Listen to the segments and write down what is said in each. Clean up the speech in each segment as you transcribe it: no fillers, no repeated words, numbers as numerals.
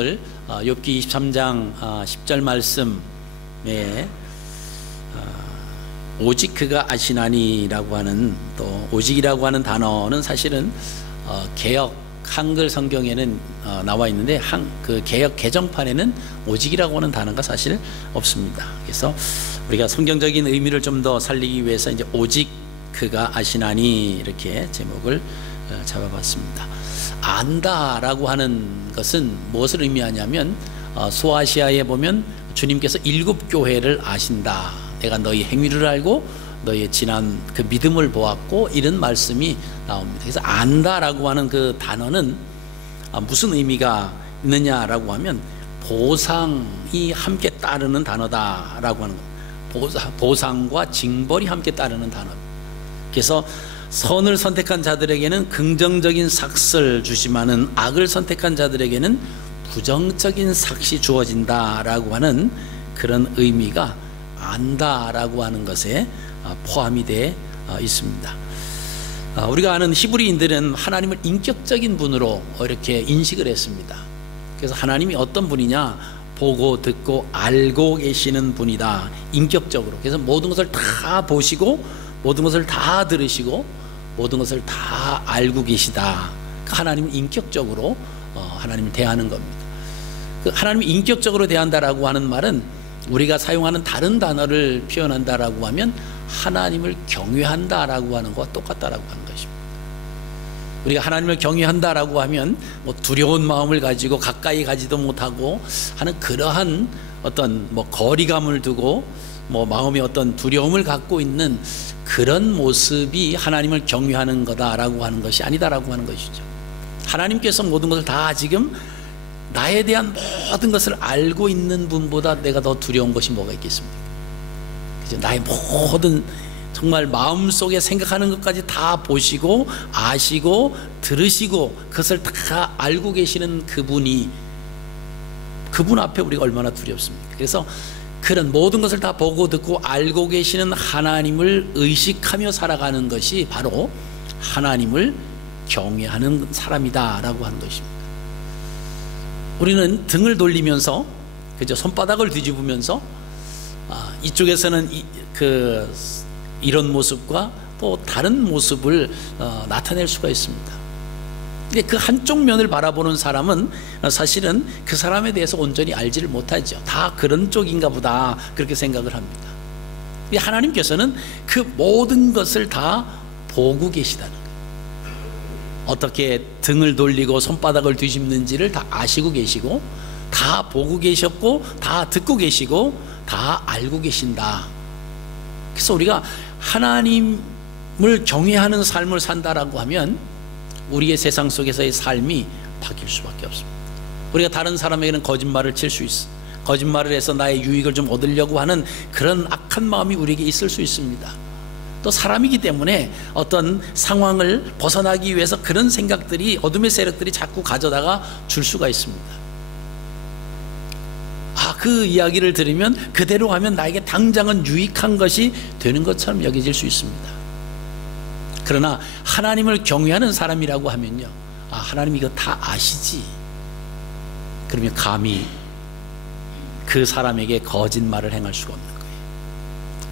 욥기 23장 10절 말씀에 오직 그가 아시나니라고 하는, 또 오직이라고 하는 단어는 사실은 개역 한글 성경에는 나와 있는데 그 개역 개정판에는 오직이라고 하는 단어가 사실 없습니다. 그래서 우리가 성경적인 의미를 좀 더 살리기 위해서 이제 오직 그가 아시나니 이렇게 제목을 잡아봤습니다. 안다라고 하는 것은 무엇을 의미하냐면, 소아시아에 보면 주님께서 7교회를 아신다, 내가 너희 행위를 알고 너희의 지난 그 믿음을 보았고, 이런 말씀이 나옵니다. 그래서 안다라고 하는 그 단어는 무슨 의미가 있느냐라고 하면 보상이 함께 따르는 단어다라고 하는 겁니다. 보상과 징벌이 함께 따르는 단어입니다. 그래서 선을 선택한 자들에게는 긍정적인 삭을 주시마는 악을 선택한 자들에게는 부정적인 삭이 주어진다라고 하는 그런 의미가 안다라고 하는 것에 포함이 되어 있습니다. 우리가 아는 히브리인들은 하나님을 인격적인 분으로 이렇게 인식을 했습니다. 그래서 하나님이 어떤 분이냐, 보고 듣고 알고 계시는 분이다, 인격적으로. 그래서 모든 것을 다 보시고 모든 것을 다 들으시고 모든 것을 다 알고 계시다. 하나님은 인격적으로 하나님을 대하는 겁니다. 하나님이 인격적으로 대한다라고 하는 말은 우리가 사용하는 다른 단어를 표현한다라고 하면 하나님을 경외한다라고 하는 것과 똑같다라고 하는 것입니다. 우리가 하나님을 경외한다라고 하면 뭐 두려운 마음을 가지고 가까이 가지도 못하고 하는 그러한 어떤 거리감을 두고 마음에 어떤 두려움을 갖고 있는 그런 모습이 하나님을 경외하는 거다라고 하는 것이 아니다라고 하는 것이죠. 하나님께서 모든 것을 다 지금 나에 대한 모든 것을 알고 있는 분보다 내가 더 두려운 것이 뭐가 있겠습니까? 그죠? 나의 모든 정말 마음속에 생각하는 것까지 다 보시고 아시고 들으시고 그것을 다 알고 계시는 그분 앞에 우리가 얼마나 두렵습니까? 그래서 그런 모든 것을 다 보고 듣고 알고 계시는 하나님을 의식하며 살아가는 것이 바로 하나님을 경외하는 사람이다라고 하는 것입니다. 우리는 등을 돌리면서, 그죠, 손바닥을 뒤집으면서 이쪽에서는 이런 모습과 또 다른 모습을 나타낼 수가 있습니다. 근데 그 한쪽 면을 바라보는 사람은 사실은 그 사람에 대해서 온전히 알지를 못하죠. 다 그런 쪽인가 보다, 그렇게 생각을 합니다. 하나님께서는 그 모든 것을 다 보고 계시다는 거예요. 어떻게 등을 돌리고 손바닥을 뒤집는지를 다 아시고 계시고, 다 보고 계셨고, 다 듣고 계시고, 다 알고 계신다. 그래서 우리가 하나님을 경외하는 삶을 산다라고 하면 우리의 세상 속에서의 삶이 바뀔 수밖에 없습니다. 우리가 다른 사람에게는 거짓말을 칠 수 있어. 거짓말을 해서 나의 유익을 좀 얻으려고 하는 그런 악한 마음이 우리에게 있을 수 있습니다. 또 사람이기 때문에 어떤 상황을 벗어나기 위해서 그런 생각들이, 어둠의 세력들이 자꾸 가져다가 줄 수가 있습니다. 그 이야기를 들으면 그대로 하면 나에게 당장은 유익한 것이 되는 것처럼 여겨질 수 있습니다. 그러나 하나님을 경외하는 사람이라고 하면요, 하나님 이거 다 아시지. 그러면 감히 그 사람에게 거짓말을 행할 수가 없는 거예요.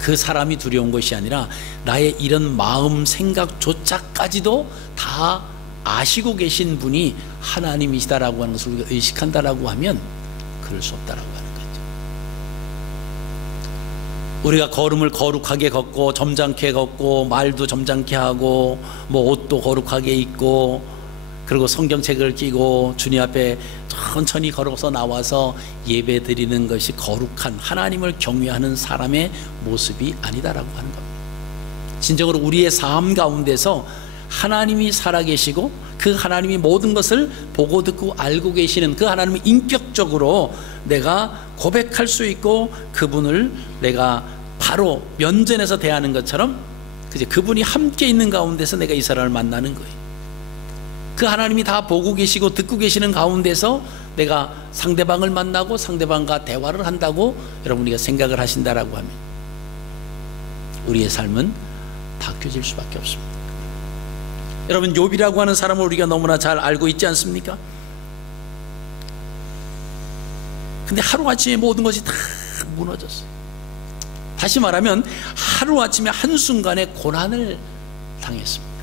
그 사람이 두려운 것이 아니라 나의 이런 마음 생각조차까지도 다 아시고 계신 분이 하나님이시다라고 하는 것을 우리가 의식한다라고 하면 그럴 수 없다라고 하는 거죠. 우리가 걸음을 거룩하게 걷고 점잖게 걷고 말도 점잖게 하고 옷도 거룩하게 입고 그리고 성경책을 끼고 주님 앞에 천천히 걸어서 나와서 예배 드리는 것이 거룩한 하나님을 경외하는 사람의 모습이 아니다라고 하는 겁니다. 진정으로 우리의 삶 가운데서 하나님이 살아계시고 그 하나님이 모든 것을 보고 듣고 알고 계시는 그 하나님을 인격적으로 내가 고백할 수 있고 그분을 내가 바로 면전에서 대하는 것처럼 그분이 함께 있는 가운데서 내가 이 사람을 만나는 거예요. 그 하나님이 다 보고 계시고 듣고 계시는 가운데서 내가 상대방을 만나고 상대방과 대화를 한다고 여러분 우리가 생각을 하신다라고 하면 우리의 삶은 바뀌어질 수밖에 없습니다. 여러분, 욥이라고 하는 사람을 우리가 너무나 잘 알고 있지 않습니까? 근데 하루아침에 모든 것이 다 무너졌어요. 다시 말하면 하루아침에 한순간에 고난을 당했습니다.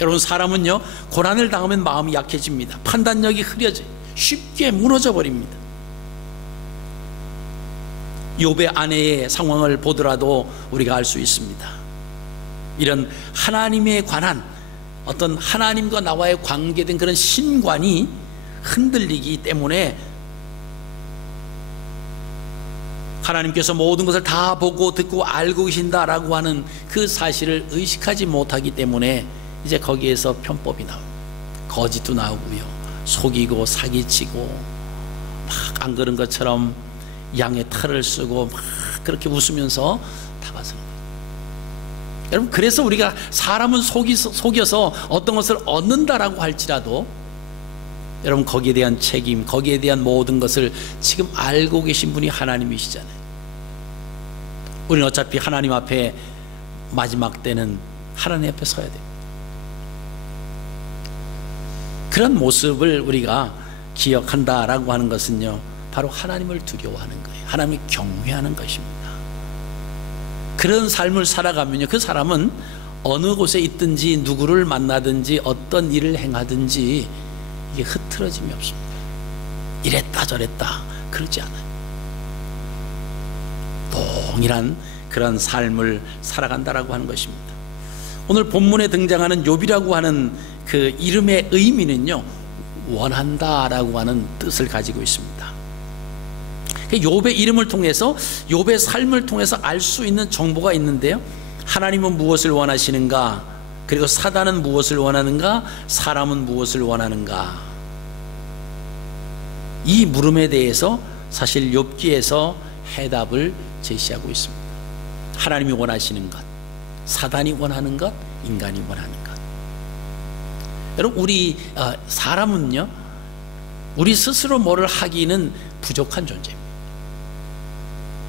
여러분, 사람은요, 고난을 당하면 마음이 약해집니다. 판단력이 흐려져요. 쉽게 무너져 버립니다. 욥의 아내의 상황을 보더라도 우리가 알 수 있습니다. 이런 하나님에 관한 어떤 하나님과 나와의 관계된 그런 신관이 흔들리기 때문에 하나님께서 모든 것을 다 보고 듣고 알고 계신다라고 하는 그 사실을 의식하지 못하기 때문에 이제 거기에서 편법이 나옵니다. 거짓도 나오고요, 속이고 사기치고 막 안 그런 것처럼 양의 탈을 쓰고 막 그렇게 웃으면서 다가서는 거예요. 여러분, 그래서 우리가 사람은 속여서 어떤 것을 얻는다라고 할지라도 여러분, 거기에 대한 책임, 거기에 대한 모든 것을 지금 알고 계신 분이 하나님이시잖아요. 우리는 어차피 하나님 앞에 마지막 때는 하나님 앞에 서야 돼요. 그런 모습을 우리가 기억한다라고 하는 것은요, 바로 하나님을 두려워하는 거예요. 하나님을 경외하는 것입니다. 그런 삶을 살아가면요, 그 사람은 어느 곳에 있든지 누구를 만나든지 어떤 일을 행하든지 이게 흐트러짐이 없습니다. 이랬다 저랬다 그러지 않아요. 동일한 그런 삶을 살아간다라고 하는 것입니다. 오늘 본문에 등장하는 욥이라고 하는 그 이름의 의미는요, 원한다라고 하는 뜻을 가지고 있습니다. 욥의 이름을 통해서, 욥의 삶을 통해서 알 수 있는 정보가 있는데요, 하나님은 무엇을 원하시는가, 그리고 사단은 무엇을 원하는가, 사람은 무엇을 원하는가, 이 물음에 대해서 사실 욥기에서 해답을 제시하고 있습니다. 하나님이 원하시는 것, 사단이 원하는 것, 인간이 원하는 것. 여러분, 우리 사람은요, 우리 스스로 뭐를 하기는 부족한 존재입니다.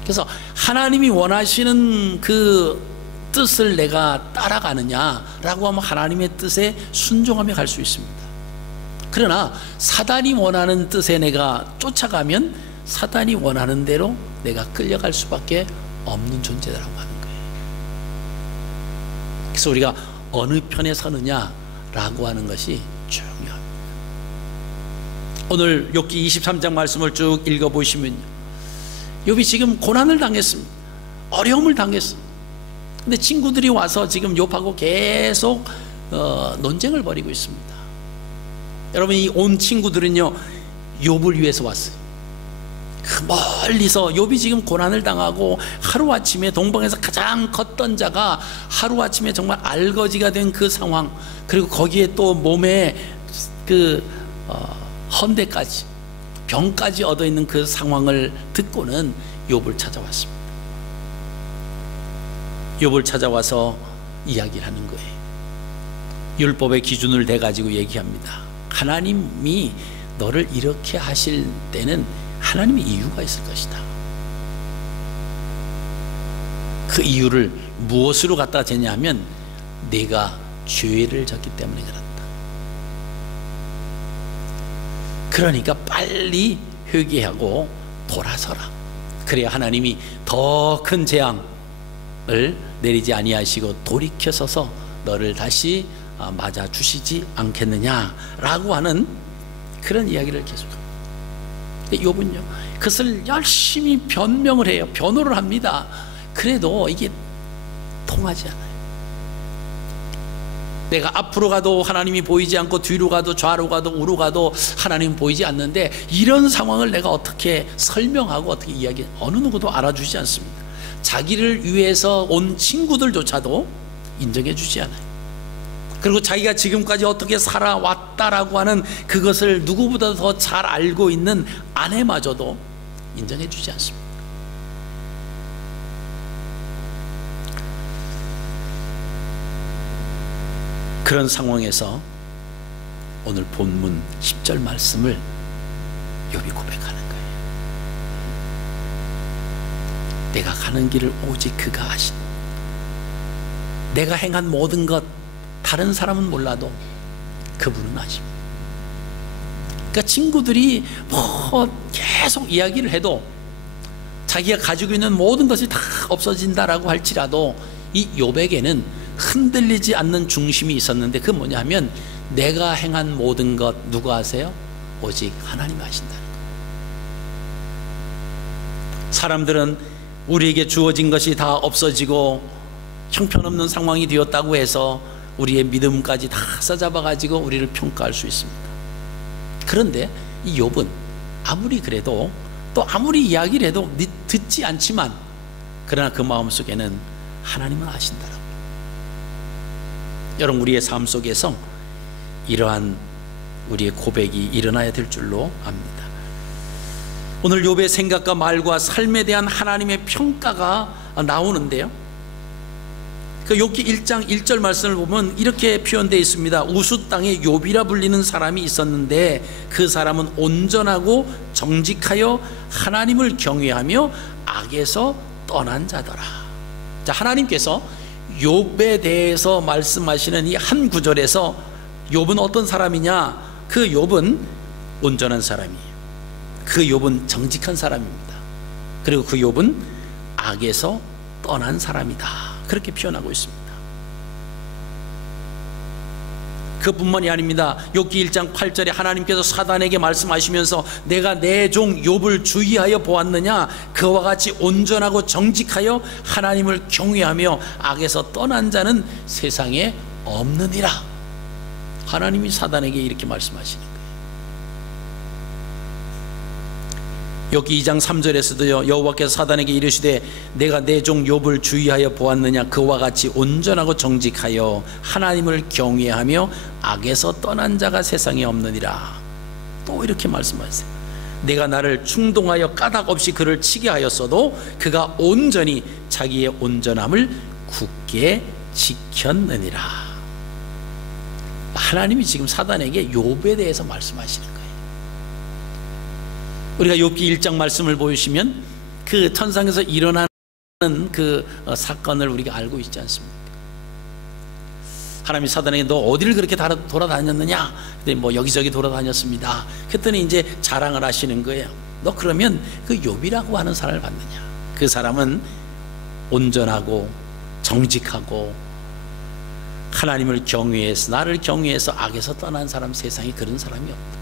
그래서 하나님이 원하시는 그 뜻을 내가 따라가느냐라고 하면 하나님의 뜻에 순종하며 갈 수 있습니다. 그러나 사단이 원하는 뜻에 내가 쫓아가면 사단이 원하는 대로 내가 끌려갈 수밖에 없는 존재라고 하는 거예요. 그래서 우리가 어느 편에 서느냐라고 하는 것이 중요합니다. 오늘 욥기 23장 말씀을 쭉 읽어보시면요, 욥이 지금 고난을 당했습니다. 어려움을 당했습니다. 근데 친구들이 와서 지금 욥하고 계속 논쟁을 벌이고 있습니다. 여러분, 이 온 친구들은요, 욥을 위해서 왔어요. 그 멀리서 욥이 지금 고난을 당하고 하루아침에 동방에서 가장 컸던 자가 하루아침에 정말 알거지가 된 그 상황, 그리고 거기에 또 몸에 그 헌대까지, 병까지 얻어있는 그 상황을 듣고는 욥을 찾아왔습니다. 욥을 찾아와서 이야기를 하는 거예요. 율법의 기준을 대가지고 얘기합니다. 하나님이 너를 이렇게 하실 때는 하나님의 이유가 있을 것이다. 그 이유를 무엇으로 갖다 재냐면 네가 죄를 졌기 때문에 그렇다. 그러니까 빨리 회개하고 돌아서라. 그래야 하나님이 더 큰 재앙을 내리지 아니하시고 돌이켜서서 너를 다시 맞아 주시지 않겠느냐라고 하는 그런 이야기를 계속합니다. 욥은요, 그것을 열심히 변명을 해요. 변호를 합니다. 그래도 이게 통하지 않아요. 내가 앞으로 가도 하나님이 보이지 않고 뒤로 가도 좌로 가도 우로 가도 하나님 보이지 않는데 이런 상황을 내가 어떻게 설명하고 어떻게 이야기, 어느 누구도 알아주지 않습니다. 자기를 위해서 온 친구들조차도 인정해 주지 않아요. 그리고 자기가 지금까지 어떻게 살아왔다라고 하는 그것을 누구보다 더 잘 알고 있는 아내마저도 인정해 주지 않습니다. 그런 상황에서 오늘 본문 10절 말씀을 욥이 고백하는 거예요. 내가 가는 길을 오직 그가 아신다. 내가 행한 모든 것 다른 사람은 몰라도 그분은 아십니다. 그러니까 친구들이 뭐 계속 이야기를 해도 자기가 가지고 있는 모든 것이 다 없어진다라고 할지라도 이 욥에게는 흔들리지 않는 중심이 있었는데, 그건 뭐냐 하면 내가 행한 모든 것 누가 아세요? 오직 하나님 아신다는 거예요. 사람들은 우리에게 주어진 것이 다 없어지고 형편없는 상황이 되었다고 해서 우리의 믿음까지 다 싸잡아 가지고 우리를 평가할 수 있습니다. 그런데 이 욥은 아무리 그래도, 또 아무리 이야기를 해도 듣지 않지만, 그러나 그 마음속에는 하나님은 아신다라고. 여러분, 우리의 삶 속에서 이러한 우리의 고백이 일어나야 될 줄로 압니다. 오늘 욥의 생각과 말과 삶에 대한 하나님의 평가가 나오는데요, 그 욥기 1장 1절 말씀을 보면 이렇게 표현되어 있습니다. 우수 땅에 욥이라 불리는 사람이 있었는데 그 사람은 온전하고 정직하여 하나님을 경외하며 악에서 떠난 자더라. 자, 하나님께서 욥에 대해서 말씀하시는 이 한 구절에서 욥은 어떤 사람이냐? 그 욥은 온전한 사람이에요. 그 욥은 정직한 사람입니다. 그리고 그 욥은 악에서 떠난 사람이다, 그렇게 표현하고 있습니다. 그뿐만이 아닙니다. 욥기 1장 8절에 하나님께서 사단에게 말씀하시면서 내가 내 종 욥을 주의하여 보았느냐? 그와 같이 온전하고 정직하여 하나님을 경외하며 악에서 떠난 자는 세상에 없느니라. 하나님이 사단에게 이렇게 말씀하시는 거예요. 욥기 2장 3절에서도요, 여호와께서 사단에게 이르시되 내가 내 종 욥을 주의하여 보았느냐? 그와 같이 온전하고 정직하여 하나님을 경외하며 악에서 떠난 자가 세상에 없느니라. 또 이렇게 말씀하세요. 내가 나를 충동하여 까닭 없이 그를 치게 하였어도 그가 온전히 자기의 온전함을 굳게 지켰느니라. 하나님이 지금 사단에게 욥에 대해서 말씀하시는 거예요. 우리가 욥기 1장 말씀을 보시면 그 천상에서 일어나는 그 사건을 우리가 알고 있지 않습니까? 하나님이 사단에게 너 어디를 그렇게 돌아다녔느냐? 뭐 여기저기 돌아다녔습니다. 그랬더니 이제 자랑을 하시는 거예요. 너 그러면 그 욥이라고 하는 사람을 봤느냐? 그 사람은 온전하고 정직하고 하나님을 경외해서, 나를 경외해서 악에서 떠난 사람, 세상에 그런 사람이 없다.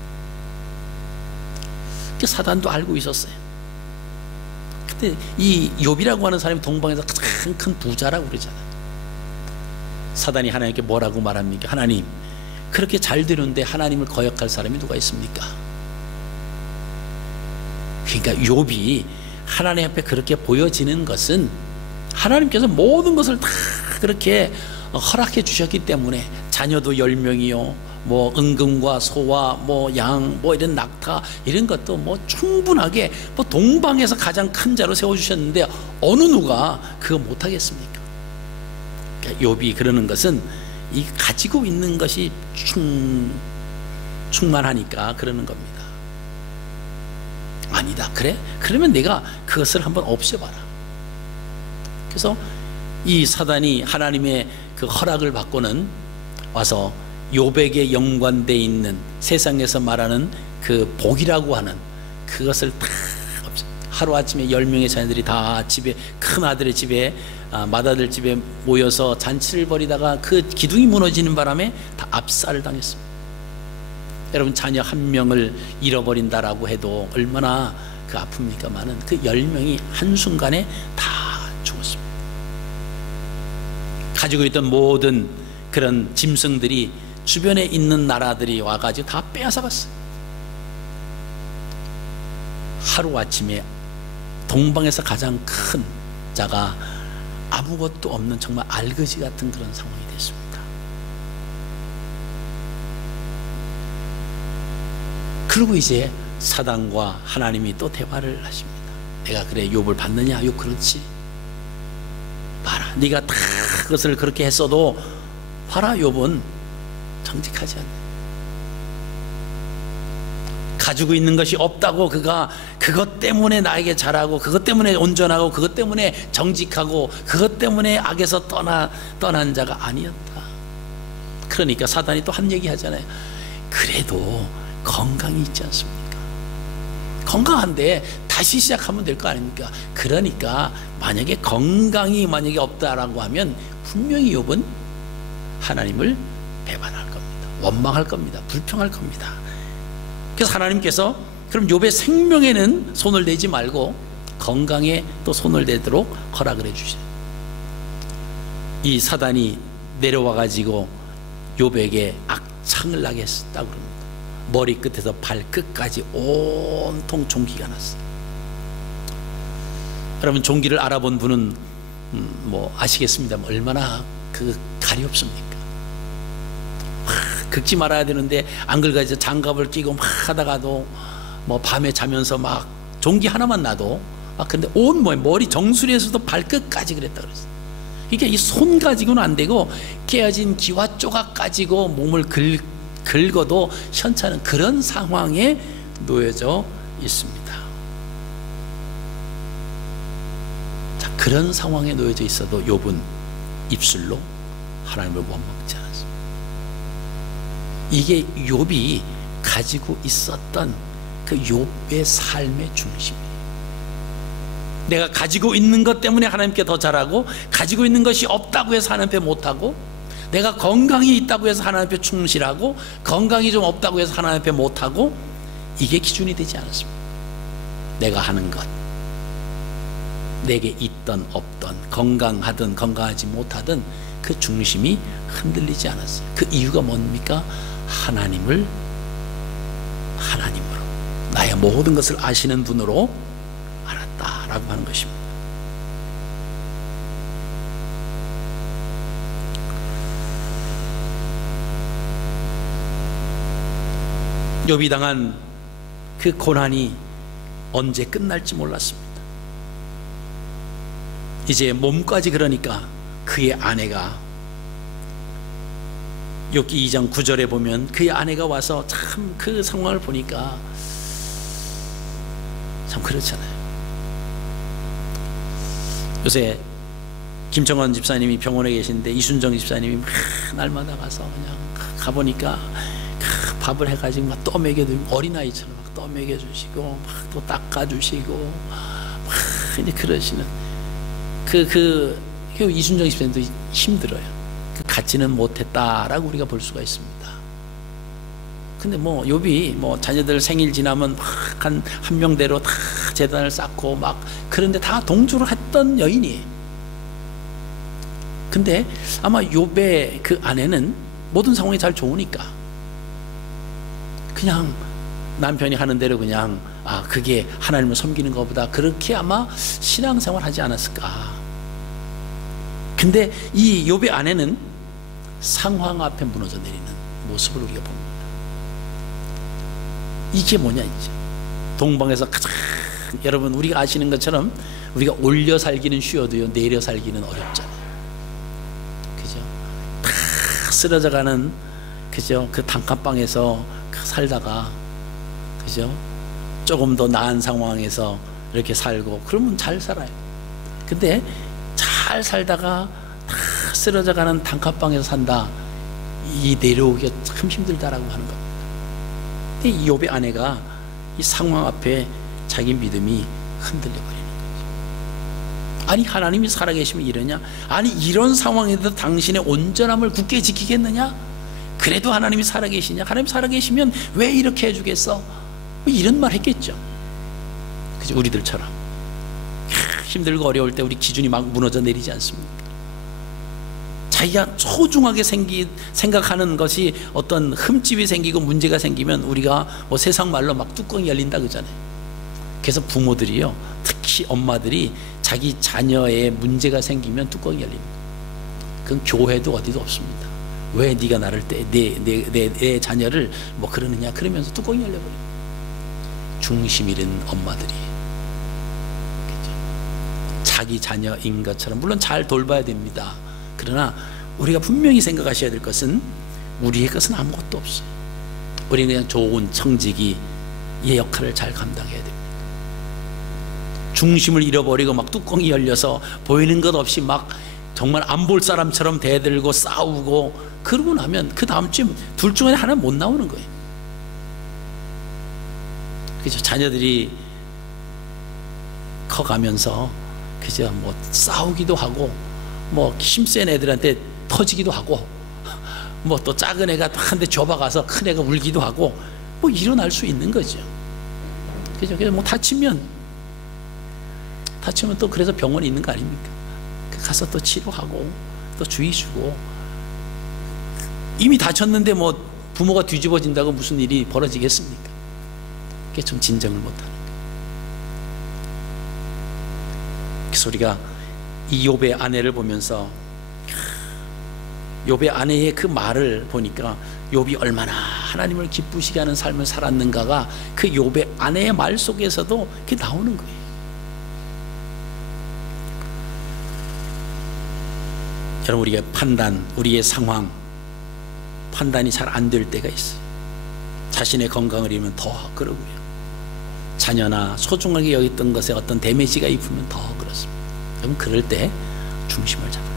사단도 알고 있었어요. 그때 이 욥이라고 하는 사람이 동방에서 가장 큰 부자라고 그러잖아요. 사단이 하나님께 뭐라고 말합니까? 하나님, 그렇게 잘 되는데 하나님을 거역할 사람이 누가 있습니까? 그러니까 욥이 하나님 앞에 그렇게 보여지는 것은 하나님께서 모든 것을 다 그렇게 허락해 주셨기 때문에, 자녀도 10명이요, 뭐 은금과 소와 뭐 양, 뭐 이런 낙타 이런 것도 뭐 충분하게 뭐 동방에서 가장 큰 자로 세워주셨는데 어느 누가 그거 못하겠습니까? 그러니까 욥이 그러는 것은 이 가지고 있는 것이 충만하니까 그러는 겁니다. 아니다, 그래? 그러면 내가 그것을 한번 없애봐라. 그래서 이 사단이 하나님의 그 허락을 받고는 와서 욥에게 연관되어 있는 세상에서 말하는 그 복이라고 하는 그것을 다 하루아침에 10명의 자녀들이 다 집에, 큰 아들의 집에, 맏아들 집에 모여서 잔치를 벌이다가 그 기둥이 무너지는 바람에 다 압살을 당했습니다. 여러분, 자녀 한 명을 잃어버린다라고 해도 얼마나 그 아픕니까마는 그 10명이 한순간에 다 죽었습니다. 가지고 있던 모든 그런 짐승들이 주변에 있는 나라들이 와가지고 다 빼앗아갔어요. 하루아침에 동방에서 가장 큰 자가 아무것도 없는 정말 알거지 같은 그런 상황이 됐습니다. 그리고 이제 사단과 하나님이 또 대화를 하십니다. 내가 그래 욥을 봤느냐? 욥 그렇지. 봐라, 네가 다 그것을 그렇게 했어도 봐라, 욥은 정직하지 않네. 가지고 있는 것이 없다고 그가 그것 때문에 나에게 잘하고, 그것 때문에 온전하고, 그것 때문에 정직하고, 그것 때문에 악에서 떠난 자가 아니었다. 그러니까 사단이 또 한 얘기 하잖아요. 그래도 건강이 있지 않습니까? 건강한데 다시 시작하면 될 거 아닙니까? 그러니까 만약에 건강이 만약에 없다라고 하면 분명히 욥은 하나님을 배반할 겁니다. 원망할 겁니다. 불평할 겁니다. 그래서 하나님께서 그럼 욥의 생명에는 손을 대지 말고 건강에 또 손을 대도록 허락을 해주셔요. 이 사단이 내려와 가지고 욥에게 악창을 나게 했다고 그럽니다. 머리끝에서 발끝까지 온통 종기가 났어요. 여러분, 종기를 알아본 분은 뭐 아시겠습니다. 얼마나 그 갈이 없습니까? 긁지 말아야 되는데 안 긁어서 장갑을 끼고 막 하다가도 뭐 밤에 자면서 막 종기 하나만 나도 근데 온 머리 정수리에서도 발끝까지 그랬다 그랬어요. 그러니까 이 손 가지고는 안 되고 깨어진 기와 조각 가지고 몸을 긁어도 현찮은 그런 상황에 놓여져 있습니다. 자, 그런 상황에 놓여져 있어도 욥은 입술로 하나님을 원망치 않았습니다. 이게 욥이 가지고 있었던 그 욥의 삶의 중심이에요. 내가 가지고 있는 것 때문에 하나님께 더 잘하고, 가지고 있는 것이 없다고 해서 하나님 앞에 못하고, 내가 건강이 있다고 해서 하나님 앞에 충실하고, 건강이 좀 없다고 해서 하나님 앞에 못하고, 이게 기준이 되지 않았습니다. 내가 하는 것, 내게 있던 없던, 건강하든 건강하지 못하든 그 중심이 흔들리지 않았어요. 그 이유가 뭡니까? 하나님을 하나님으로, 나의 모든 것을 아시는 분으로 알았다라고 하는 것입니다. 욥이 당한 그 고난이 언제 끝날지 몰랐습니다. 이제 몸까지 그러니까 그의 아내가, 욥기 2장 9절에 보면 그의 아내가 와서 참 그 상황을 보니까 참 그렇잖아요. 요새 김정원 집사님이 병원에 계신데 이순정 집사님이 막 날마다 가서 그냥 가보니까 밥을 해가지고 막 떠먹여주고, 어린아이처럼 막 떠먹여주시고, 막 또 닦아주시고, 막 이제 그러시는 그 이순정 집사님도 힘들어요. 갖지는 못했다라고 우리가 볼 수가 있습니다. 근데 뭐 욥이 뭐 자녀들 생일 지나면 막 한 명대로 다 제단을 쌓고 막 그런데 다 동조를 했던 여인이에요. 근데 아마 욥의 그 아내는 모든 상황이 잘 좋으니까 그냥 남편이 하는 대로 그냥 그게 하나님을 섬기는 것보다 그렇게 아마 신앙생활 하지 않았을까. 근데 이 욥의 아내는 상황 앞에 무너져 내리는 모습을 우리가 봅니다. 이게 뭐냐 이제 동방에서 가장, 여러분 우리가 아시는 것처럼 우리가 올려 살기는 쉬워도요 내려 살기는 어렵잖아요. 그죠? 다 쓰러져가는, 그죠? 그 단칸방에서 살다가, 그죠? 조금 더 나은 상황에서 이렇게 살고 그러면 잘 살아요. 근데 잘 살다가 다 쓰러져가는 단칸방에서 산다, 이 내려오기가 참 힘들다라고 하는 겁니다. 근데 이 욥의 아내가 이 상황 앞에 자기 믿음이 흔들려 버리는 거죠. 아니 하나님이 살아계시면 이러냐? 아니 이런 상황에도 당신의 온전함을 굳게 지키겠느냐? 그래도 하나님이 살아계시냐? 하나님 살아계시면 왜 이렇게 해주겠어? 뭐 이런 말 했겠죠. 그죠? 우리들처럼 힘들고 어려울 때 우리 기준이 막 무너져 내리지 않습니까? 자기가 소중하게 생각하는 것이 어떤 흠집이 생기고 문제가 생기면 우리가 뭐 세상 말로 막 뚜껑이 열린다 그러잖아요. 그래서 부모들이요, 특히 엄마들이 자기 자녀의 문제가 생기면 뚜껑이 열립니다. 그건 교회도 어디도 없습니다. 왜 네가 나를 내 자녀를 뭐 그러느냐 그러면서 뚜껑이 열려버립니다. 중심 잃은 엄마들이, 그렇죠? 자기 자녀인 것처럼 물론 잘 돌봐야 됩니다. 그러나 우리가 분명히 생각하셔야 될 것은 우리의 것은 아무것도 없어요. 우리는 그냥 좋은 청지기의 역할을 잘 감당해야 됩니다. 중심을 잃어버리고 막 뚜껑이 열려서 보이는 것 없이 막 정말 안 볼 사람처럼 대들고 싸우고 그러고 나면 그 다음 주에 둘 중에 하나 못 나오는 거예요. 그죠? 자녀들이 커가면서 그죠? 뭐 싸우기도 하고, 뭐 힘센 애들한테 터지기도 하고, 뭐 또 작은 애가 한 대 줘박아서 큰 애가 울기도 하고, 뭐 일어날 수 있는 거죠. 그죠? 그래서 뭐 다치면 또 그래서 병원에 있는 거 아닙니까? 가서 또 치료하고 또 주의 주고. 이미 다쳤는데 뭐 부모가 뒤집어진다고 무슨 일이 벌어지겠습니까? 그게 좀 진정을 못하는 거예요. 그래서 우리가 이 욥의 아내를 보면서 욥의 아내의 그 말을 보니까 욥이 얼마나 하나님을 기쁘시게 하는 삶을 살았는가가 그 욥의 아내의 말 속에서도 그게 나오는 거예요. 여러분, 우리가 판단, 우리의 상황 판단이 잘 안 될 때가 있어요. 자신의 건강을 잃으면 더 그러고요, 자녀나 소중하게 여겼던 것에 어떤 데미지가 입으면 더 그렇습니다. 그럼 그럴 때 중심을 잡아요.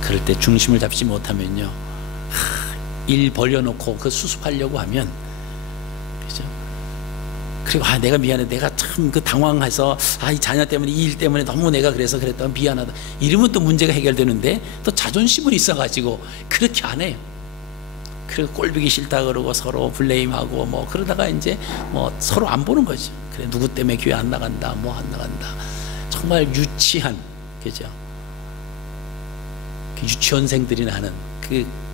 그럴 때 중심을 잡지 못하면요, 일 벌려놓고 그 수습하려고 하면, 그죠? 그리고 내가 미안해, 내가 참 그 당황해서 이 자녀 때문에, 이 일 때문에 너무 내가 그래서 그랬다, 미안하다, 이러면 또 문제가 해결되는데 또 자존심은 있어가지고 그렇게 안 해요. 그리고 꼴보기 싫다 그러고 서로 블레임하고 뭐 그러다가 이제 뭐 서로 안 보는 거죠. 그래, 누구 때문에 교회 안 나간다, 뭐 안 나간다. 정말 유치한, 그죠? 유치원생들이 하는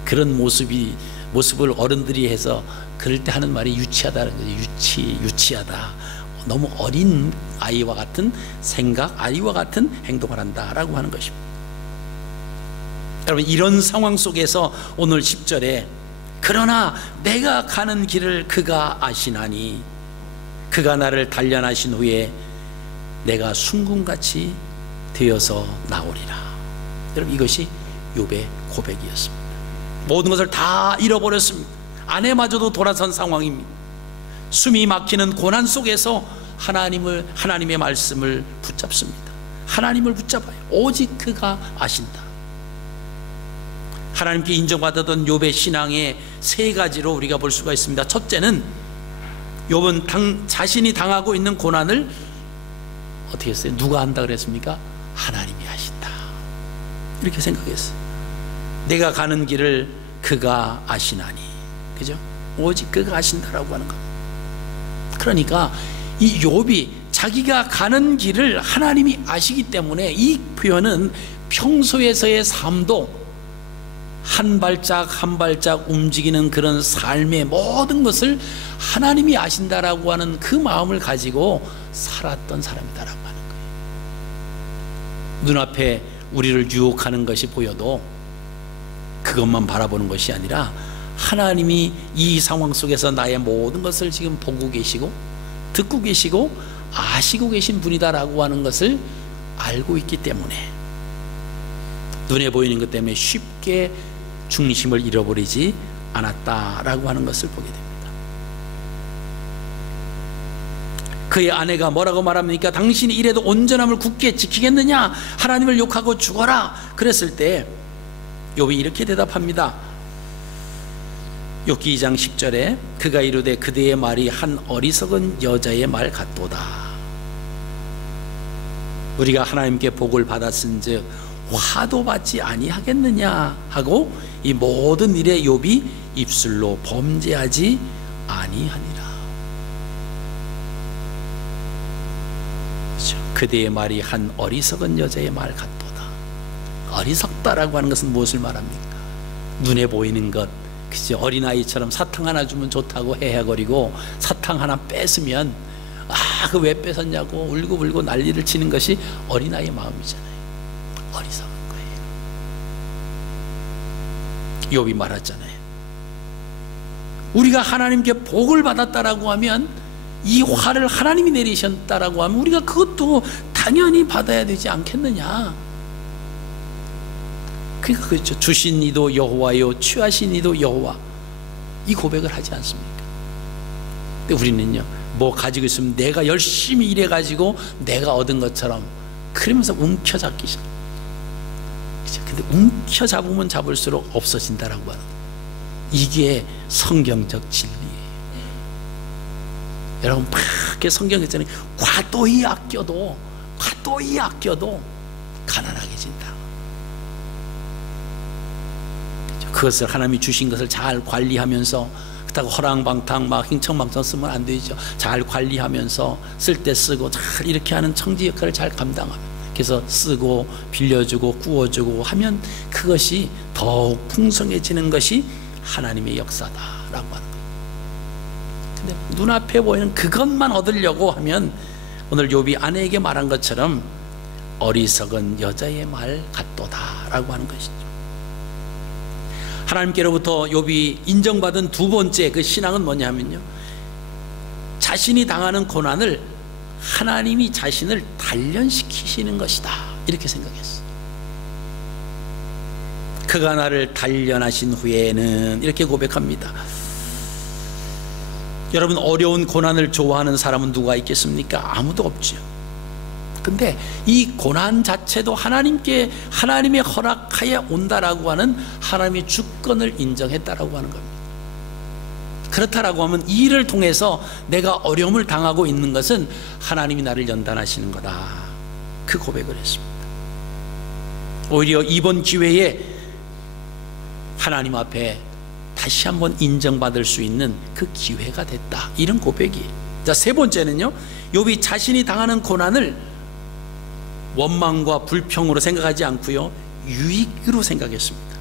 그런 모습을 어른들이 해서 그럴 때 하는 말이 유치하다는 거죠. 유치하다. 너무 어린 아이와 같은 생각, 아이와 같은 행동을 한다라고 하는 것입니다. 여러분, 이런 상황 속에서 오늘 10절에 그러나 내가 가는 길을 그가 아시나니 그가 나를 단련하신 후에 내가 순금같이 되어서 나오리라. 여러분, 이것이 욥의 고백이었습니다. 모든 것을 다 잃어버렸습니다. 아내마저도 돌아선 상황입니다. 숨이 막히는 고난 속에서 하나님의 말씀을 붙잡습니다. 하나님을 붙잡아요. 오직 그가 아신다. 하나님께 인정받았던 욥의 신앙의 세 가지로 우리가 볼 수가 있습니다. 첫째는 욥은 자신이 당하고 있는 고난을 어떻게 했어요? 누가 안다 그랬습니까? 하나님이 아신다, 이렇게 생각했어요. 내가 가는 길을 그가 아시나니, 그죠? 오직 그가 아신다라고 하는 것. 그러니까 이 욥이 자기가 가는 길을 하나님이 아시기 때문에 이 표현은 평소에서의 삶도 한 발짝 한 발짝 움직이는 그런 삶의 모든 것을 하나님이 아신다라고 하는 그 마음을 가지고 살았던 사람이다라고 하는 거예요. 눈앞에 우리를 유혹하는 것이 보여도 그것만 바라보는 것이 아니라 하나님이 이 상황 속에서 나의 모든 것을 지금 보고 계시고 듣고 계시고 아시고 계신 분이다라고 하는 것을 알고 있기 때문에 눈에 보이는 것 때문에 쉽게 중심을 잃어버리지 않았다라고 하는 것을 보게 됩니다. 그의 아내가 뭐라고 말합니까? 당신이 이래도 온전함을 굳게 지키겠느냐? 하나님을 욕하고 죽어라. 그랬을 때 욥이 이렇게 대답합니다. 욥기 2장 10절에 그가 이르되 그대의 말이 한 어리석은 여자의 말 같도다. 우리가 하나님께 복을 받았은즉 화도 받지 아니하겠느냐 하고 이 모든 일에 욥이 입술로 범죄하지 아니하니라. 그렇죠? 그대의 말이 한 어리석은 여자의 말 같도다. 어리석다라고 하는 것은 무엇을 말합니까? 눈에 보이는 것, 그죠? 어린아이처럼 사탕 하나 주면 좋다고 헤헤거리고 사탕 하나 뺏으면 그 왜 뺏었냐고 울고불고 난리를 치는 것이 어린아이의 마음이잖아요. 어리석은 거예요. 욥이 말했잖아요. 우리가 하나님께 복을 받았다라고 하면 이 화를 하나님이 내리셨다라고 하면 우리가 그것도 당연히 받아야 되지 않겠느냐. 그러니까 그렇죠. 주신 이도 여호와요 취하신 이도 여호와, 이 고백을 하지 않습니까? 근데 우리는요, 뭐 가지고 있으면 내가 열심히 일해 가지고 내가 얻은 것처럼 그러면서 움켜잡기 시작. 근데 움켜잡으면 잡을수록 없어진다라고 하는, 이게 성경적 진리예요. 여러분 밖에 성경에 있잖아요. 과도히 아껴도 가난하게 진다. 그것을 하나님이 주신 것을 잘 관리하면서, 그렇다고 허랑방탕 막 흥청망청 쓰면 안 되죠. 잘 관리하면서 쓸 때 쓰고 잘 이렇게 하는 청지 역할을 잘 감당하면, 그래서 쓰고 빌려주고 구워주고 하면 그것이 더욱 풍성해지는 것이 하나님의 역사다라고 하는 거예요. 근데 눈앞에 보이는 그것만 얻으려고 하면 오늘 욥이 아내에게 말한 것처럼 어리석은 여자의 말 같도다라고 하는 것이죠. 하나님께로부터 욥이 인정받은 두 번째 그 신앙은 뭐냐면요, 자신이 당하는 고난을 하나님이 자신을 단련시키시는 것이다, 이렇게 생각했어요. 그가 나를 단련하신 후에는, 이렇게 고백합니다. 여러분, 어려운 고난을 좋아하는 사람은 누가 있겠습니까? 아무도 없죠. 근데 이 고난 자체도 하나님의 허락하에 온다라고 하는 하나님의 주권을 인정했다라고 하는 겁니다. 그렇다라고 하면 이 일을 통해서 내가 어려움을 당하고 있는 것은 하나님이 나를 연단하시는 거다, 그 고백을 했습니다. 오히려 이번 기회에 하나님 앞에 다시 한번 인정받을 수 있는 그 기회가 됐다, 이런 고백이에요. 자, 세 번째는요, 욥이 자신이 당하는 고난을 원망과 불평으로 생각하지 않고요, 유익으로 생각했습니다.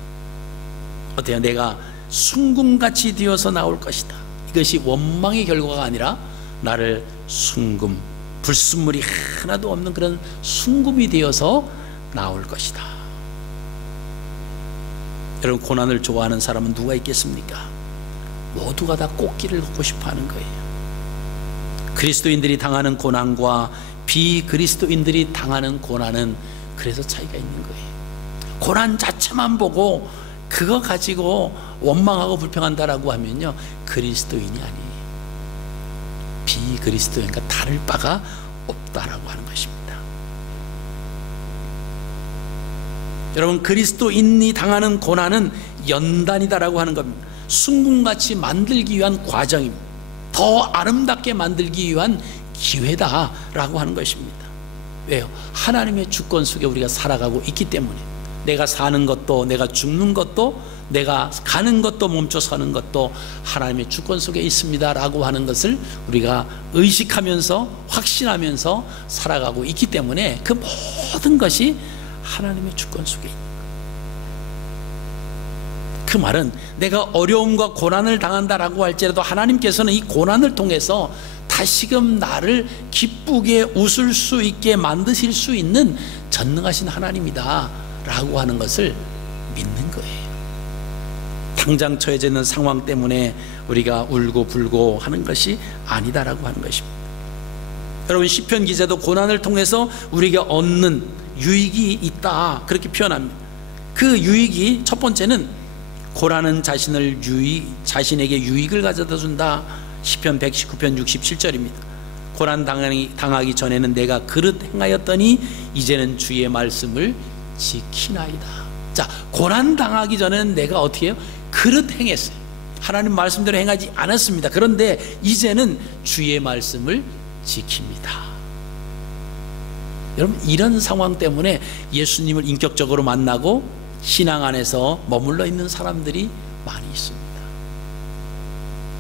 어때요? 내가 순금같이 되어서 나올 것이다. 이것이 원망의 결과가 아니라 나를 순금, 불순물이 하나도 없는 그런 순금이 되어서 나올 것이다. 여러분, 고난을 좋아하는 사람은 누가 있겠습니까? 모두가 다 꽃길을 걷고 싶어하는 거예요. 그리스도인들이 당하는 고난과 비그리스도인들이 당하는 고난은 그래서 차이가 있는 거예요. 고난 자체만 보고 그거 가지고 원망하고 불평한다라고 하면요, 그리스도인이 아니에요. 비그리스도인과 다를 바가 없다라고 하는 것입니다. 여러분, 그리스도인이 당하는 고난은 연단이다라고 하는 겁니다. 순금같이 만들기 위한 과정입니다. 더 아름답게 만들기 위한 기회다라고 하는 것입니다. 왜요? 하나님의 주권 속에 우리가 살아가고 있기 때문에, 내가 사는 것도, 내가 죽는 것도, 내가 가는 것도, 멈춰 서는 것도 하나님의 주권 속에 있습니다 라고 하는 것을 우리가 의식하면서 확신하면서 살아가고 있기 때문에 그 모든 것이 하나님의 주권 속에 있는, 그 말은 내가 어려움과 고난을 당한다라고 할지라도 하나님께서는 이 고난을 통해서 다시금 나를 기쁘게 웃을 수 있게 만드실 수 있는 전능하신 하나님이다 라고 하는 것을 믿는 거예요. 당장 처해져 있는 상황 때문에 우리가 울고 불고 하는 것이 아니다라고 하는 것입니다. 여러분, 시편 기자도 고난을 통해서 우리가 얻는 유익이 있다, 그렇게 표현합니다. 그 유익이, 첫 번째는 고난은 자신에게 유익을 가져다 준다. 시편 119편 67절입니다. 고난 당하기 전에는 내가 그릇 행하였더니 이제는 주의 말씀을 지키나이다. 자, 고난 당하기 전에는 내가 어떻게 해요? 그릇 행했어요. 하나님 말씀대로 행하지 않았습니다. 그런데 이제는 주의 말씀을 지킵니다. 여러분, 이런 상황 때문에 예수님을 인격적으로 만나고 신앙 안에서 머물러 있는 사람들이 많이 있습니다.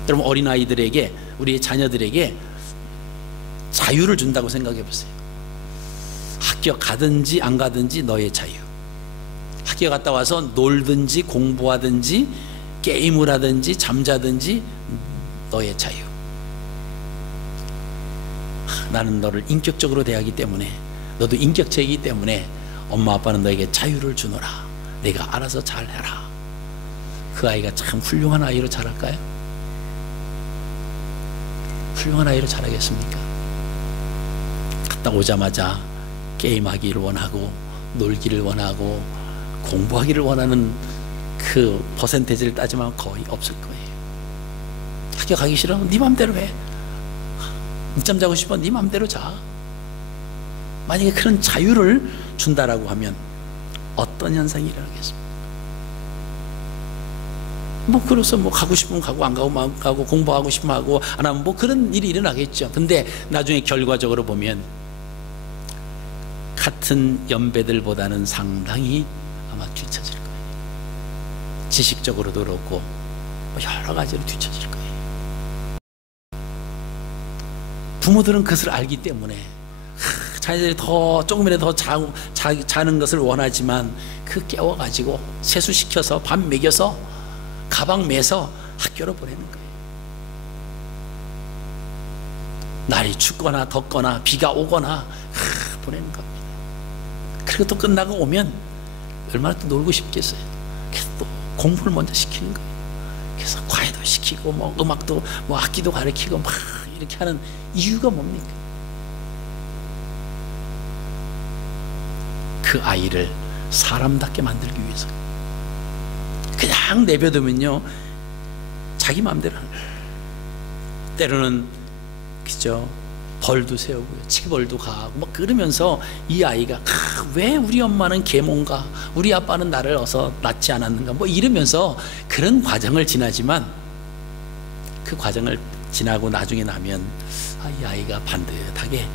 여러분, 어린아이들에게, 우리의 자녀들에게 자유를 준다고 생각해 보세요. 학교 가든지 안 가든지 너의 자유. 학교 갔다 와서 놀든지 공부하든지 게임을 하든지 잠자든지 너의 자유. 나는 너를 인격적으로 대하기 때문에, 너도 인격체이기 때문에 엄마 아빠는 너에게 자유를 주노라. 내가 알아서 잘해라. 그 아이가 참 훌륭한 아이로 자랄까요? 훌륭한 아이로 자라겠습니까? 갔다 오자마자 게임하기를 원하고 놀기를 원하고 공부하기를 원하는 그 퍼센테이지를 따지면 거의 없을 거예요. 학교 가기 싫어? 네 맘대로 해. 늦잠 자고 싶어? 네 맘대로 자. 만약에 그런 자유를 준다라고 하면 어떤 현상이 일어나겠습니까? 뭐 그래서 뭐 가고 싶으면 가고 안 가고 안 가고 공부하고 싶으면 하고 안 하면 뭐 그런 일이 일어나겠죠. 근데 나중에 결과적으로 보면 같은 연배들보다는 상당히 아마 뒤처질 거예요. 지식적으로도 그렇고 뭐 여러 가지로 뒤처질 거예요. 부모들은 그것을 알기 때문에 자녀들이 더 조금이라도 더 자는 것을 원하지만 그 깨워가지고 세수시켜서 밥 먹여서 가방 매서 학교로 보내는 거예요. 날이 춥거나 덥거나 비가 오거나 보내는 겁니다. 그리고 또 끝나고 오면 얼마나 또 놀고 싶겠어요. 그래서 또 공부를 먼저 시키는 거예요. 그래서 과외도 시키고 뭐 음악도 뭐 악기도 가르치고 막 이렇게 하는 이유가 뭡니까? 그 아이를 사람답게 만들기 위해서. 그냥 내버려두면요 자기 마음대로 하는 거예요. 때로는 그죠, 벌도 세우고요, 체벌도 가하고 막 그러면서 이 아이가 왜 우리 엄마는 계몽가, 우리 아빠는 나를 어서 낳지 않았는가 뭐 이러면서 그런 과정을 지나지만 그 과정을 지나고 나중에 나면 이 아이가 반듯하게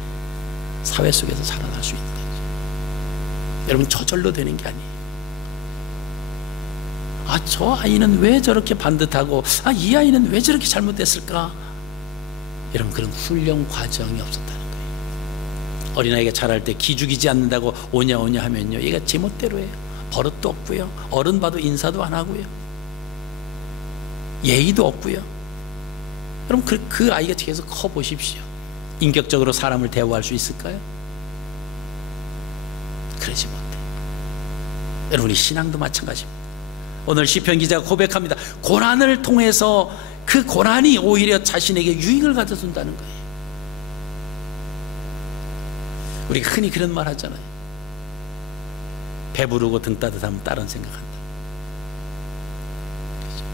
사회 속에서 자라날 수 있는 거죠. 여러분 저절로 되는 게 아니에요. 저 아이는 왜 저렇게 반듯하고 이 아이는 왜 저렇게 잘못됐을까? 여러분 그런 훈련 과정이 없었다는 거예요. 어린아이가 자랄 때 기죽이지 않는다고 오냐 하면요 얘가 제멋대로 해요. 버릇도 없고요, 어른 봐도 인사도 안 하고요, 예의도 없고요. 여러분 그 아이가 계속 커 보십시오. 인격적으로 사람을 대화할 수 있을까요? 그러지 못해요. 여러분 우리 신앙도 마찬가지입니다. 오늘 시편 기자가 고백합니다. 고난을 통해서 그 고난이 오히려 자신에게 유익을 가져준다는 거예요. 우리가 흔히 그런 말 하잖아요. 배부르고 등 따뜻하면 다른 생각한다. 그렇죠?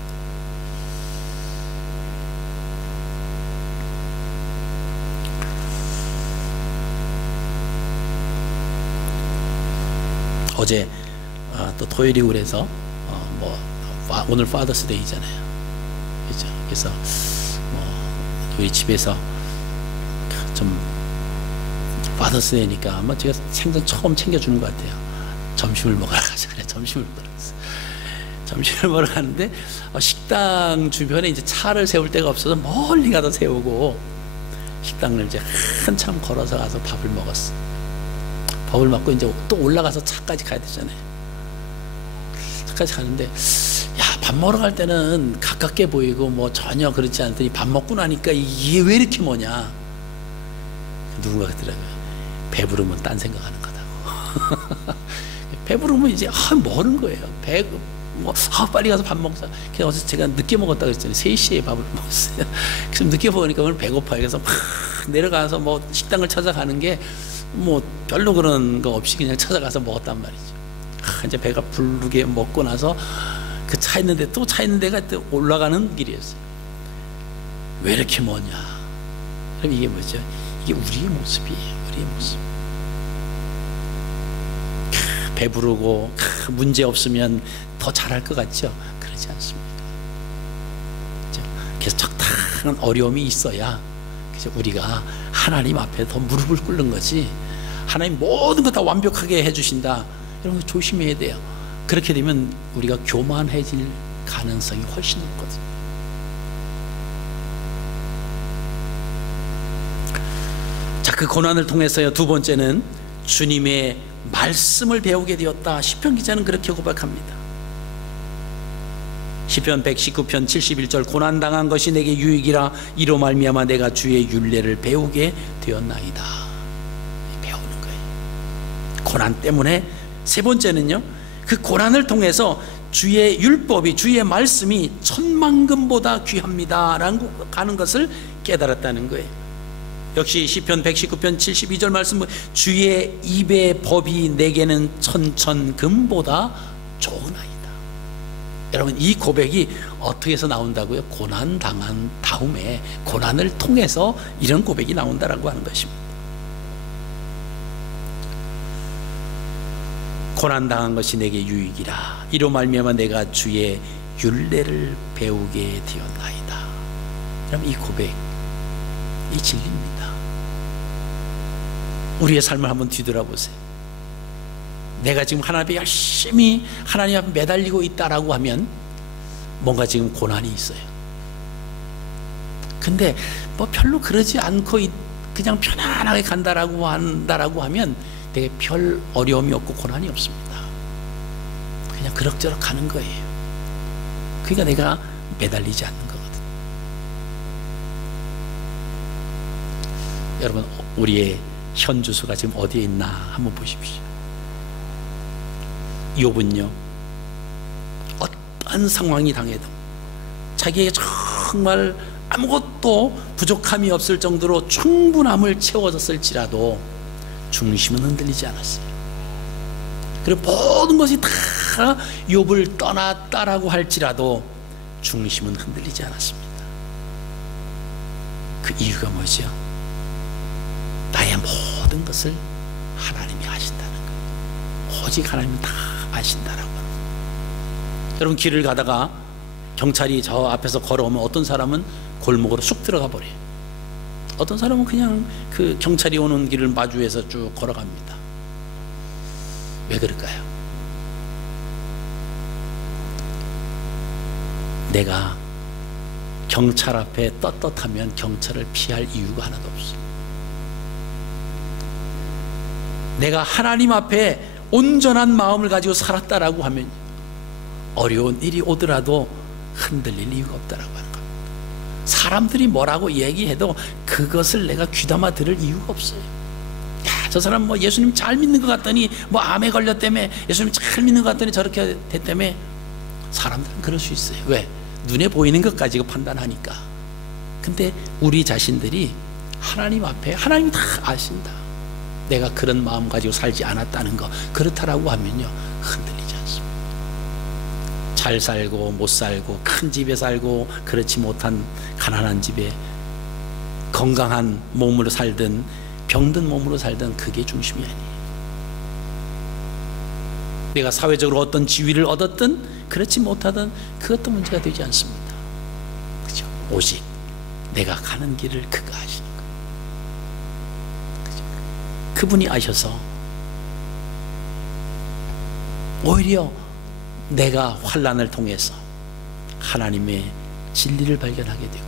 어제 또 토요일이고 그래서 오늘 파더스데이잖아요. 그렇죠? 그래서 우리 집에서 좀 파더스데이니까 아마 제가 생전 처음 챙겨주는 것 같아요. 점심을 먹으러 가자 그래. 점심을 먹으러 가는데 식당 주변에 이제 차를 세울 데가 없어서 멀리 가서 세우고 식당을 이제 한참 걸어서 가서 밥을 먹었어. 밥을 먹고 이제 또 올라가서 차까지 가야 되잖아요. 차까지 가는데 밥 먹으러 갈 때는 가깝게 보이고 뭐 전혀 그렇지 않더니 밥 먹고 나니까 이게 왜 이렇게 뭐냐. 누군가 그러더라고요. 배부르면 딴 생각하는 거다고. 배부르면 이제 모르는 거예요. 빨리 가서 밥 먹자. 그래서 어제 제가 늦게 먹었다 그랬잖아요. 3시에 밥을 먹었어요. 그래서 늦게 먹으니까 오늘 배고파요. 그래서 막 내려가서 뭐 식당을 찾아가는 게 뭐 별로 그런 거 없이 그냥 찾아가서 먹었단 말이죠. 이제 배가 부르게 먹고 나서 그 차 있는데 또 차 있는 데가 또 올라가는 길이었어요. 왜 이렇게 뭐냐? 그럼 이게 뭐죠? 이게 우리의 모습이에요. 우리의 모습. 배부르고 문제 없으면 더 잘할 것 같죠? 그렇지 않습니다. 그래서 적당한 어려움이 있어야 그래서 우리가 하나님 앞에 더 무릎을 꿇는 거지. 하나님 모든 거 다 완벽하게 해주신다. 여러분 조심해야 돼요. 그렇게 되면 우리가 교만해질 가능성이 훨씬 높거든요. 자, 그 고난을 통해서요, 두 번째는 주님의 말씀을 배우게 되었다. 시편 기자는 그렇게 고백합니다. 시편 119편 71절 고난당한 것이 내게 유익이라 이로 말미암아 내가 주의 율례를 배우게 되었나이다. 배우는 거예요. 고난 때문에. 세 번째는요, 그 고난을 통해서 주의 율법이, 주의 말씀이 천만금보다 귀합니다 라고 하는 것을 깨달았다는 거예요. 역시 시편 119편 72절 말씀, 주의 입의 법이 내게는 천천금보다 좋으나이다. 여러분 이 고백이 어떻게 해서 나온다고요? 고난 당한 다음에, 고난을 통해서 이런 고백이 나온다라고 하는 것입니다. 고난 당한 것이 내게 유익이라 이로 말미암아 내가 주의 율례를 배우게 되었나이다. 그럼 이 고백, 이 진리입니다. 우리의 삶을 한번 뒤돌아보세요. 내가 지금 하나님 앞에 열심히 하나님 앞에 매달리고 있다라고 하면 뭔가 지금 고난이 있어요. 근데 뭐 별로 그러지 않고 그냥 편안하게 간다라고 한다라고 하면 되게 별 어려움이 없고 고난이 없습니다. 그냥 그럭저럭 가는 거예요. 그러니까 내가 매달리지 않는 거거든요. 여러분, 우리의 현 주소가 지금 어디에 있나 한번 보십시오. 욥은요, 어떠한 상황이 당해도 자기에게 정말 아무것도 부족함이 없을 정도로 충분함을 채워졌을지라도 중심은 흔들리지 않았어요. 그리고 모든 것이 다 욥을 떠났다라고 할지라도 중심은 흔들리지 않았습니다. 그 이유가 뭐죠? 나의 모든 것을 하나님이 아신다는 거예요. 오직 하나님은 다 아신다라고 합니다. 여러분, 길을 가다가 경찰이 저 앞에서 걸어오면 어떤 사람은 골목으로 쑥 들어가 버려요. 어떤 사람은 그냥 그 경찰이 오는 길을 마주해서 쭉 걸어갑니다. 왜 그럴까요? 내가 경찰 앞에 떳떳하면 경찰을 피할 이유가 하나도 없어. 내가 하나님 앞에 온전한 마음을 가지고 살았다라고 하면 어려운 일이 오더라도 흔들릴 이유가 없다라고 하는 겁니다. 사람들이 뭐라고 얘기해도 그것을 내가 귀담아 들을 이유가 없어요. 야, 저 사람 뭐 예수님 잘 믿는 것 같더니 뭐 암에 걸렸다며, 예수님 잘 믿는 것 같더니 저렇게 됐다며. 사람들은 그럴 수 있어요. 왜? 눈에 보이는 것 가지고 판단하니까. 근데 우리 자신들이 하나님 앞에 하나님이 다 아신다, 내가 그런 마음 가지고 살지 않았다는 거, 그렇다라고 하면요, 흔들리지 않습니다. 잘 살고 못 살고, 큰 집에 살고 그렇지 못한 가난한 집에, 건강한 몸으로 살든 병든 몸으로 살든 그게 중심이 아니에요. 내가 사회적으로 어떤 지위를 얻었든 그렇지 못하든 그것도 문제가 되지 않습니다. 그죠? 오직 내가 가는 길을 그가 아시는 거예요. 그죠? 그분이 아셔서 오히려 내가 환난을 통해서 하나님의 진리를 발견하게 되고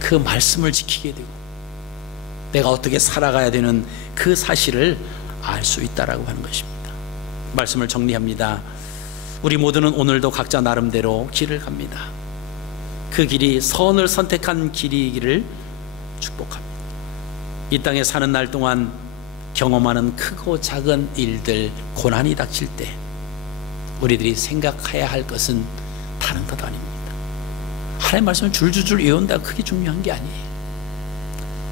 그 말씀을 지키게 되고 내가 어떻게 살아가야 되는 그 사실을 알 수 있다라고 하는 것입니다. 말씀을 정리합니다. 우리 모두는 오늘도 각자 나름대로 길을 갑니다. 그 길이 선을 선택한 길이기를 축복합니다. 이 땅에 사는 날 동안 경험하는 크고 작은 일들, 고난이 닥칠 때 우리들이 생각해야 할 것은 다른 것 아닙니다. 하나님의 말씀을 줄줄줄 외운다, 그게 중요한 게 아니에요.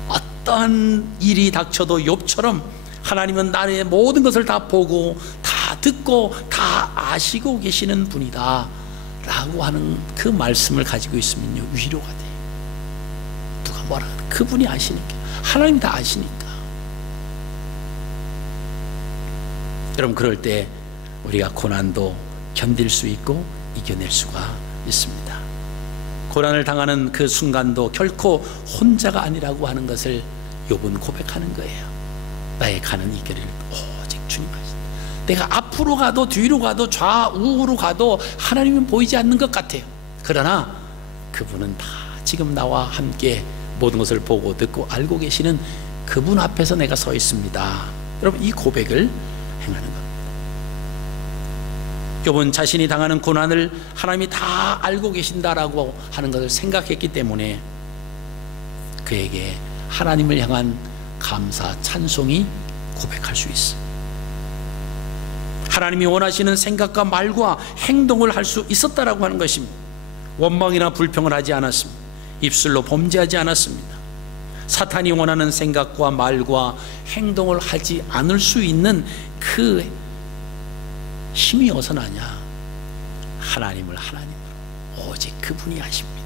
어떠한 일이 닥쳐도 욥처럼 하나님은 나의 모든 것을 다 보고 다 듣고 다 아시고 계시는 분이다 라고 하는 그 말씀을 가지고 있으면요, 위로가 돼요. 누가 뭐라 그래, 그분이 아시니까, 하나님 다 아시니까. 여러분, 그럴 때 우리가 고난도 견딜 수 있고 이겨낼 수가 있습니다. 고난을 당하는 그 순간도 결코 혼자가 아니라고 하는 것을 욥은 고백하는 거예요. 나의 가는 이 길을 오직 주님 아시다. 내가 앞으로 가도 뒤로 가도 좌우로 가도 하나님은 보이지 않는 것 같아요. 그러나 그분은 다 지금 나와 함께 모든 것을 보고 듣고 알고 계시는 그분 앞에서 내가 서 있습니다. 여러분, 이 고백을 행하는 겁니다. 욥은 자신이 당하는 고난을 하나님이 다 알고 계신다라고 하는 것을 생각했기 때문에 그에게 하나님을 향한 감사, 찬송이 고백할 수 있어요. 하나님이 원하시는 생각과 말과 행동을 할 수 있었다라고 하는 것입니다. 원망이나 불평을 하지 않았습니다. 입술로 범죄하지 않았습니다. 사탄이 원하는 생각과 말과 행동을 하지 않을 수 있는 그 힘이 어디서 나냐? 하나님을 하나님으로, 오직 그분이 아십니다.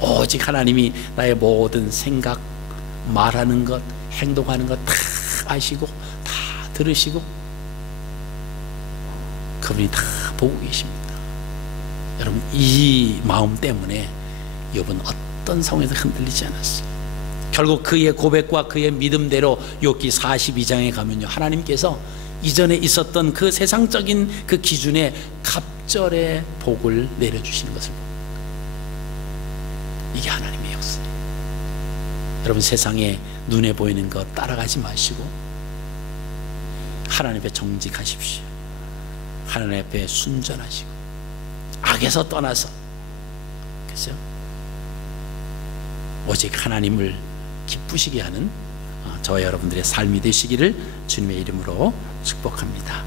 오직 하나님이 나의 모든 생각, 말하는 것, 행동하는 것 다 아시고 다 들으시고 그분이 다 보고 계십니다. 여러분, 이 마음 때문에 욥은 어떤 상황에서 흔들리지 않았어요. 결국 그의 고백과 그의 믿음대로 욥기 42장에 가면요, 하나님께서 이전에 있었던 그 세상적인 그 기준에 갑절의 복을 내려주시는 것을 봅니다. 이게 하나님의 역사예요. 여러분, 세상에 눈에 보이는 것 따라가지 마시고 하나님 앞에 정직하십시오. 하나님 앞에 순전하시고 악에서 떠나서, 그죠? 오직 하나님을 기쁘시게 하는 저와 여러분들의 삶이 되시기를 주님의 이름으로 축복합니다.